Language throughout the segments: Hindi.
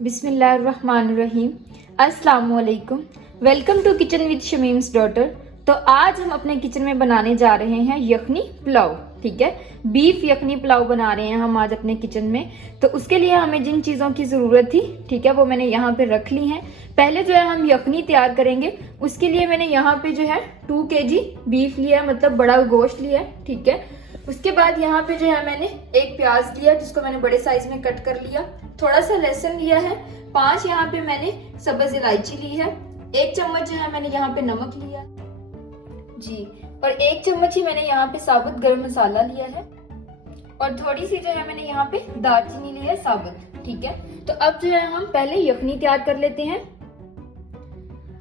बिस्मिल्लाहिर्रहमानिर्रहीम। अस्सलाम वालेकुम। Welcome to kitchen with Shamim's daughter. तो आज हम अपने किचन में बनाने जा रहे हैं यखनी पुलाव। ठीक है, बीफ यखनी पुलाव बना रहे हैं हम आज अपने किचन में। तो उसके लिए हमें जिन चीज़ों की ज़रूरत थी, ठीक है, वो मैंने यहाँ पे रख ली हैं। पहले जो है हम यखनी तैयार करेंगे। उसके लिए मैंने यहाँ पे जो है 2 kg बीफ लिया है, मतलब बड़ा गोश्त लिया है। ठीक है, उसके बाद यहाँ पे जो है मैंने एक प्याज लिया जिसको मैंने बड़े साइज में कट कर लिया। थोड़ा सा लहसुन लिया है। 5 यहाँ पे मैंने सब्ज इलायची ली है। 1 चम्मच जो है मैंने यहाँ पे नमक लिया जी, और 1 चम्मच ही मैंने यहाँ पे साबुत गरम मसाला लिया है, और थोड़ी सी जो है मैंने यहाँ पे दालचीनी ली है साबुत। ठीक है, तो अब जो है हम पहले यखनी तैयार कर लेते हैं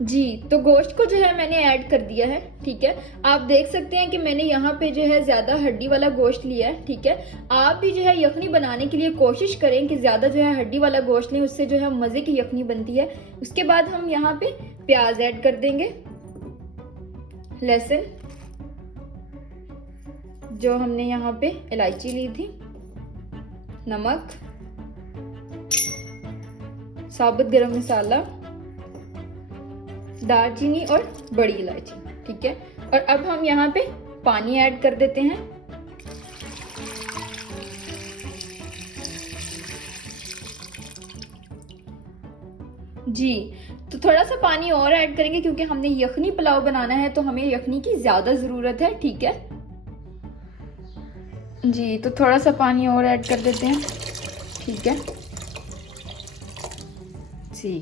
जी। तो गोश्त को जो है मैंने ऐड कर दिया है। ठीक है, आप देख सकते हैं कि मैंने यहाँ पे जो है ज्यादा हड्डी वाला गोश्त लिया है। ठीक है, आप भी जो है यखनी बनाने के लिए कोशिश करें कि ज्यादा जो है हड्डी वाला गोश्त लें, उससे जो है मजे की यखनी बनती है। उसके बाद हम यहाँ पे प्याज ऐड कर देंगे, लहसुन, जो हमने यहाँ पे इलायची ली थी, नमक, साबुत गरम मसाला, दालचीनी और बड़ी इलायची। ठीक है, और अब हम यहाँ पे पानी ऐड कर देते हैं। जी, तो थोड़ा सा पानी और ऐड करेंगे क्योंकि हमने यखनी पुलाव बनाना है, तो हमें यखनी की ज्यादा जरूरत है। ठीक है जी, तो थोड़ा सा पानी और ऐड कर देते हैं। ठीक है जी,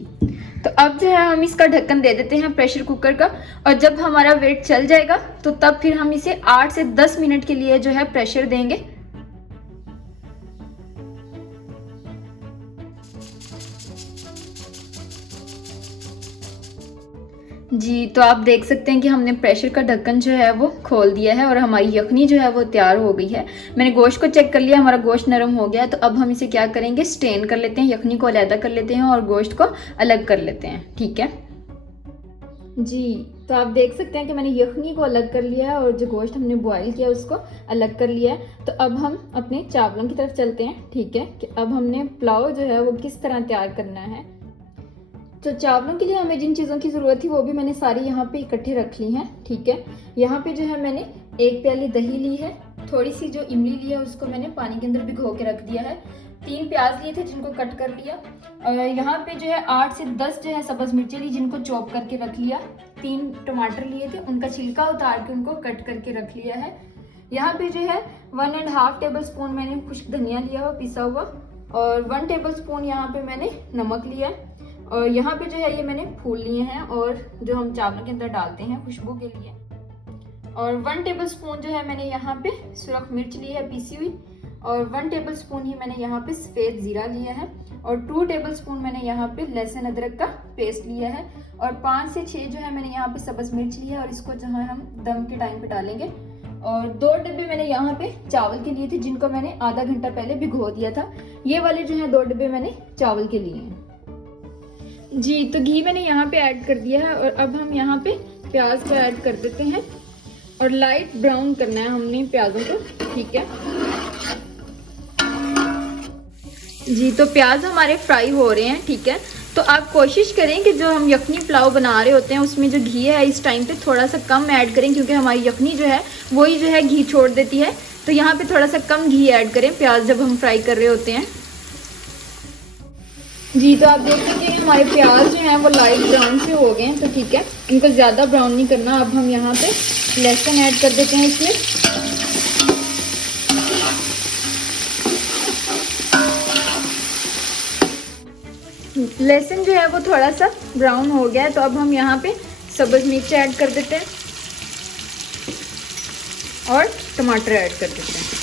तो अब जो है हम इसका ढक्कन दे देते हैं प्रेशर कुकर का, और जब हमारा वेट चल जाएगा तो तब फिर हम इसे 8 से 10 मिनट के लिए जो है प्रेशर देंगे। जी, तो आप देख सकते हैं कि हमने प्रेशर का ढक्कन जो है वो खोल दिया है और हमारी यखनी जो है वो तैयार हो गई है। मैंने गोश्त को चेक कर लिया, हमारा गोश्त नरम हो गया है। तो अब हम इसे क्या करेंगे, स्टेन कर लेते हैं, यखनी को अलग कर लेते हैं और गोश्त को अलग कर लेते हैं। ठीक है जी, तो आप देख सकते हैं कि मैंने यखनी को अलग कर लिया है और जो गोश्त हमने बॉईल किया उसको अलग कर लिया है। तो अब हम अपने चावलों की तरफ चलते हैं। ठीक है, कि अब हमने पुलाव जो है वो किस तरह तैयार करना है। तो चावलों के लिए हमें जिन चीज़ों की ज़रूरत थी वो भी मैंने सारी यहाँ पे इकट्ठे रख ली हैं। ठीक है, यहाँ पे जो है मैंने 1 प्याली दही ली है, थोड़ी सी जो इमली ली है उसको मैंने पानी के अंदर भिगो के रख दिया है। 3 प्याज लिए थे जिनको कट कर लिया, और यहाँ पे जो है 8 से 10 जो है सब्ज मिर्ची ली जिनको चॉप करके रख लिया। 3 टमाटर लिए थे, उनका छिलका उतार के उनको कट करके रख लिया है। यहाँ पे जो है 1.5 टेबल स्पून मैंने खुश्क धनिया लिया हुआ पिसा हुआ, और 1 टेबल स्पून यहाँ पे मैंने नमक लिया है, और यहाँ पे जो है ये मैंने फूल लिए हैं और जो हम चावलों के अंदर डालते हैं खुशबू के लिए। और 1 टेबल स्पून जो है मैंने यहाँ पे सुरख मिर्च ली है पीसी हुई, और 1 टेबल स्पून ही मैंने यहाँ पे सफ़ेद ज़ीरा लिया है, और 2 टेबल स्पून मैंने यहाँ पे लहसुन अदरक का पेस्ट लिया है, और 5 से 6 जो है मैंने यहाँ पे सब्ज़ मिर्च लिया है, और इसको जो है हम दम के टाइम पे डालेंगे। और 2 डिब्बे मैंने यहाँ पे चावल के लिए थे जिनको मैंने आधा घंटा पहले भिगो दिया था। ये वाले जो है 2 डिब्बे मैंने चावल के लिए हैं जी। तो घी मैंने यहाँ पे ऐड कर दिया है, और अब हम यहाँ पे प्याज को ऐड कर देते हैं, और लाइट ब्राउन करना है हमने प्याजों को। ठीक है जी, तो प्याज हमारे फ्राई हो रहे हैं। ठीक है, तो आप कोशिश करें कि जो हम यखनी पुलाव बना रहे होते हैं उसमें जो घी है इस टाइम पे थोड़ा सा कम ऐड करें, क्योंकि हमारी यखनी जो है वही जो है घी छोड़ देती है। तो यहाँ पे थोड़ा सा कम घी ऐड करें प्याज जब हम फ्राई कर रहे होते हैं जी। तो आप देख सकते हैं हमारे प्याज जो हैं वो लाइट ब्राउन से हो गए हैं। तो ठीक है, इनको ज़्यादा ब्राउन नहीं करना। अब हम यहाँ पे लहसुन ऐड कर देते हैं इसमें, लहसुन जो है वो थोड़ा सा ब्राउन हो गया है। तो अब हम यहाँ पे सब्ज़ मिर्च ऐड कर देते हैं और टमाटर ऐड कर देते हैं।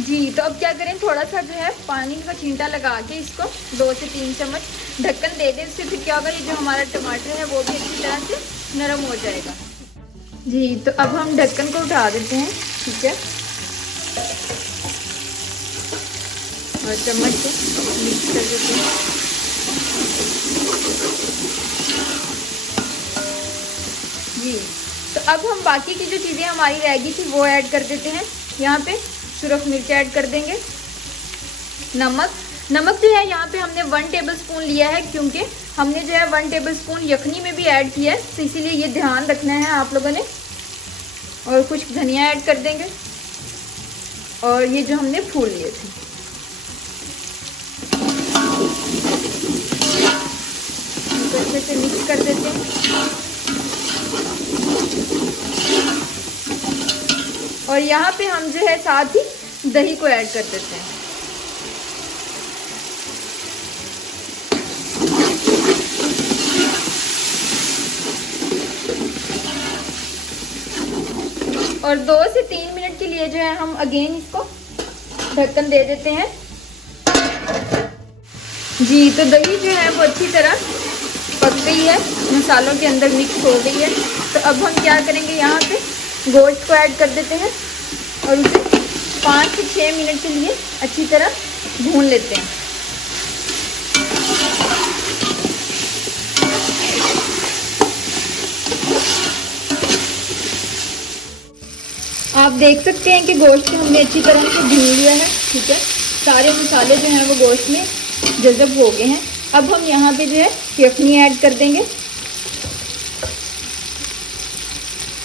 जी, तो अब क्या करें, थोड़ा सा जो है पानी का छींटा लगा के इसको 2 से 3 चम्मच ढक्कन दे दें। इससे फिर क्या होगा, ये जो हमारा टमाटर है वो भी अच्छी तरह से नरम हो जाएगा जी। तो अब हम ढक्कन को उठा देते हैं। ठीक है, और चम्मच से मिक्स कर देते हैं। अब हम बाकी की जो चीज़ें हमारी रह गई थी वो ऐड कर देते हैं। यहाँ पे सुरख मिर्च ऐड कर देंगे, नमक जो है यहाँ पे हमने 1 टेबलस्पून लिया है, क्योंकि हमने जो है 1 टेबलस्पून यखनी में भी ऐड किया है, तो इसीलिए ये ध्यान रखना है आप लोगों ने। और कुछ धनिया ऐड कर देंगे, और ये जो हमने फूल लिए थे, इनको अच्छे से मिक्स कर देते हैं। और यहाँ पे हम जो है साथ ही दही को ऐड कर देते हैं। और 2 से 3 मिनट के लिए जो है हम अगेन इसको ढक्कन दे देते हैं। जी, तो दही जो है वो अच्छी तरह पक गई है, मसालों के अंदर मिक्स हो गई है। तो अब हम क्या करेंगे, यहाँ पे गोश्त को ऐड कर देते हैं और उसे 5 से 6 मिनट के लिए अच्छी तरह भून लेते हैं। आप देख सकते हैं कि गोश्त को हमने अच्छी तरह से भून लिया है, ठीक है। सारे मसाले जो हैं वो गोश्त में जज़ब हो गए हैं। अब हम यहाँ पे जो है यखनी ऐड कर देंगे।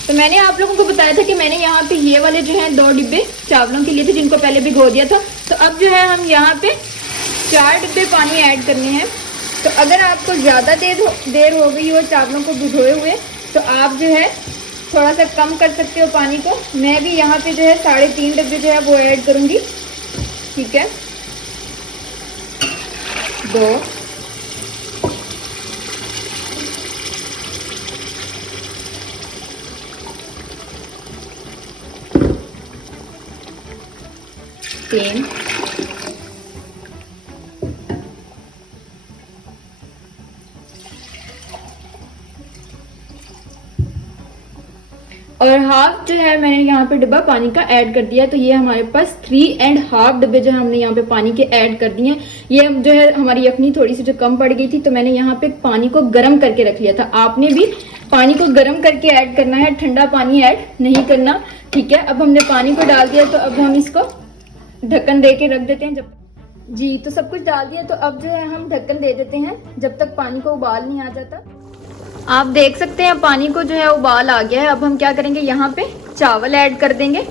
तो मैंने आप लोगों को बताया था कि मैंने यहाँ पे ये वाले जो हैं 2 डिब्बे चावलों के लिए थे, जिनको पहले भिगो दिया था। तो अब जो है हम यहाँ पे 4 डिब्बे पानी ऐड करने हैं। तो अगर आपको ज़्यादा देर हो गई हो चावलों को भिगोए हुए, तो आप जो है थोड़ा सा कम कर सकते हो पानी को। मैं भी यहाँ पे जो है 3.5 डिब्बे जो है वो ऐड करूँगी, ठीक है। 2, 3, और हाफ जो है मैंने यहाँ पे डिब्बा पानी का ऐड कर दिया। तो ये हमारे पास 3.5 डिब्बे जो है हमने यहाँ पे पानी के ऐड कर दिए हैं। ये जो है हमारी यखनी थोड़ी सी जो कम पड़ गई थी, तो मैंने यहाँ पे पानी को गर्म करके रख लिया था। आपने भी पानी को गर्म करके ऐड करना है, ठंडा पानी ऐड नहीं करना, ठीक है। अब हमने पानी को डाल दिया, तो अब हम इसको ढक्कन दे के रख देते हैं। जी, तो सब कुछ डाल दिया, तो अब जो है हम ढक्कन दे देते हैं जब तक पानी को उबाल नहीं आ जाता। आप देख सकते हैं पानी को जो है उबाल आ गया है। अब हम क्या करेंगे, यहाँ पे चावल ऐड कर देंगे।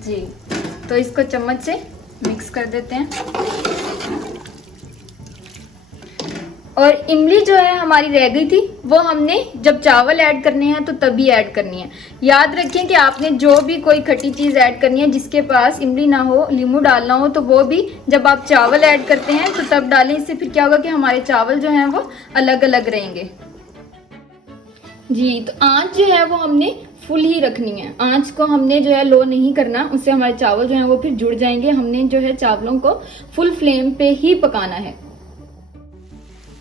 जी, तो इसको चम्मच से मिक्स कर देते हैं। और इमली जो है हमारी रह गई थी, वो हमने जब चावल ऐड करने हैं तो तभी ऐड करनी है। याद रखें कि आपने जो भी कोई खट्टी चीज़ ऐड करनी है, जिसके पास इमली ना हो, नींबू डालना हो, तो वो भी जब आप चावल ऐड करते हैं तो तब डालें। इससे फिर क्या होगा कि हमारे चावल जो हैं वो अलग अलग रहेंगे। जी, तो आँच जो है वो हमने फुल ही रखनी है। आँच को हमने जो है लो नहीं करना, उससे हमारे चावल जो हैं वो फिर जुड़ जाएंगे। हमने जो है चावलों को फुल फ्लेम पे ही पकाना है।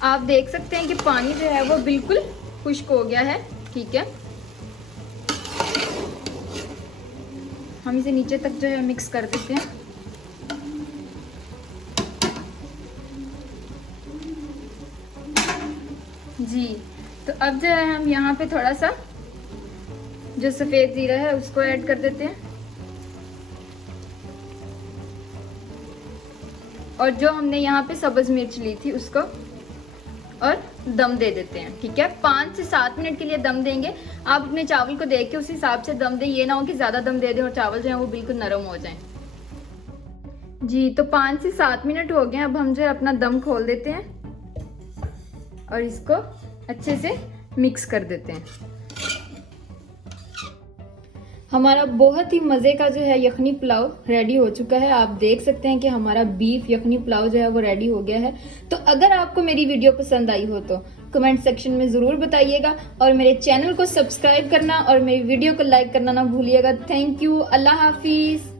आप देख सकते हैं कि पानी जो है वो बिल्कुल खुश्क हो गया है, ठीक है। हम इसे नीचे तक जो है मिक्स कर देते हैं। जी, तो अब जो है हम यहाँ पे थोड़ा सा जो सफ़ेद जीरा है उसको ऐड कर देते हैं, और जो हमने यहाँ पे सब्ज़ मिर्च ली थी उसको, और दम दे देते हैं, ठीक है। 5 से 7 मिनट के लिए दम देंगे। आप अपने चावल को देख के उस हिसाब से दम दें, ये ना हो कि ज़्यादा दम दे दें और चावल जो है वो बिल्कुल नरम हो जाएं। जी, तो 5 से 7 मिनट हो गए। अब हम जो है अपना दम खोल देते हैं और इसको अच्छे से मिक्स कर देते हैं। हमारा बहुत ही मज़े का जो है यखनी पुलाव रेडी हो चुका है। आप देख सकते हैं कि हमारा बीफ यखनी पुलाव जो है वो रेडी हो गया है। तो अगर आपको मेरी वीडियो पसंद आई हो तो कमेंट सेक्शन में ज़रूर बताइएगा, और मेरे चैनल को सब्सक्राइब करना और मेरी वीडियो को लाइक करना ना भूलिएगा। थैंक यू, अल्लाह हाफिज़।